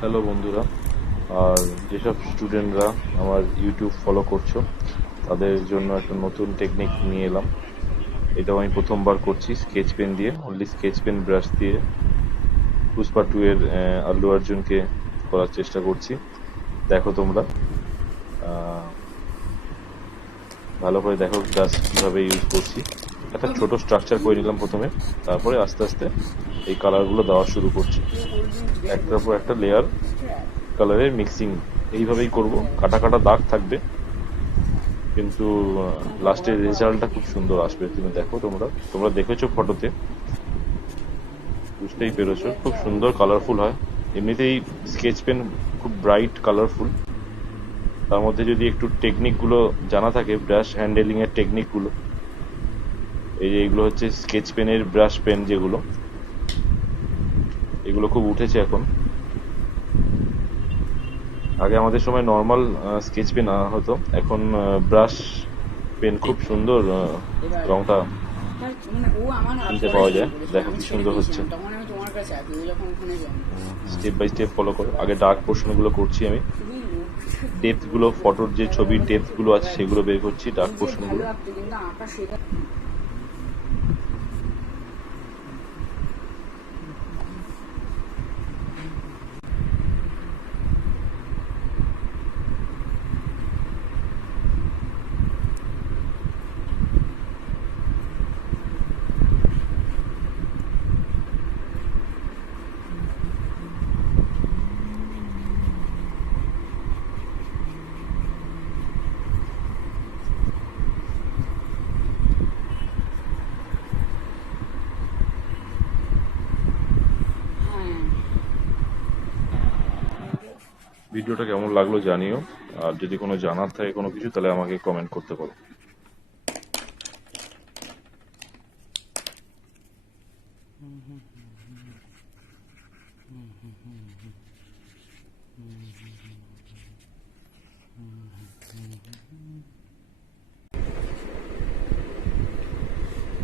Hello বন্ধুরা, আর যেসব স্টুডেন্টরা আমার ইউটিউব ফলো করছো তাদের জন্য একটা নতুন টেকনিক নিয়ে এলাম। এটাও আমি প্রথমবার করছি স্কেচ পেন দিয়ে, অনলি স্কেচ পেন ব্রাশ দিয়ে পুষ্পা 2 এর আল্লু অর্জুনকে করার চেষ্টা করছি। দেখো তোমরা ভালো করে দেখো ব্রাশ কিভাবে ইউজ করছি। একটা ছোট স্ট্রাকচার করে নিলাম প্রথমে, তারপরে আস্তে আস্তে এই কালারগুলো দেওয়া শুরু করছি, একটার পর একটা লেয়ার কালারের মিক্সিং এইভাবেই করব। কাটা কাটা দাগ থাকবে, কিন্তু লাস্টের রেজাল্টটা খুব সুন্দর আসবে। তুমি দেখো, তোমরা দেখেছো ফটোতে, বুঝতেই পেরেছো খুব সুন্দর কালারফুল হয়। এমনিতেই স্কেচ পেন খুব ব্রাইট কালারফুল, তার মধ্যে যদি একটু টেকনিক গুলো জানা থাকে, ব্রাশ হ্যান্ডেলিং এর টেকনিক গুলো, এই যে এগুলো হচ্ছে স্কেচ পেনের ব্রাশ পেন, যেগুলো এগুলো খুব উঠেছে এখন। আগে আমাদের সময় নর্মাল স্কেচ পেন হতো, এখন ব্রাশ পেন খুব সুন্দর রংটা কিনতে পাওয়া যায়। দেখো কি সুন্দর হচ্ছে। স্টেপ বাই স্টেপ ফলো করো। আগে ডার্ক পোর্শন গুলো করছি আমি, ডেপথ গুলো, ফটোর যে ছবির ডেপথ গুলো আছে সেগুলো বের করছি, ডার্ক পোর্শন গুলো। ভিডিওটা কেমন লাগলো জানিও, আর যদি কোনো জানার থাকে কোনো কিছু তাহলে আমাকে কমেন্ট করতে পারো।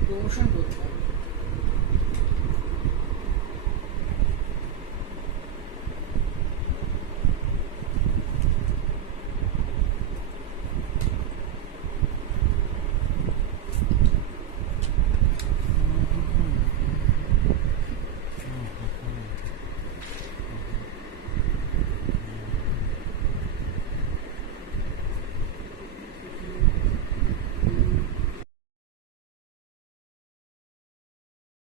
প্রমোশন করতে হবে।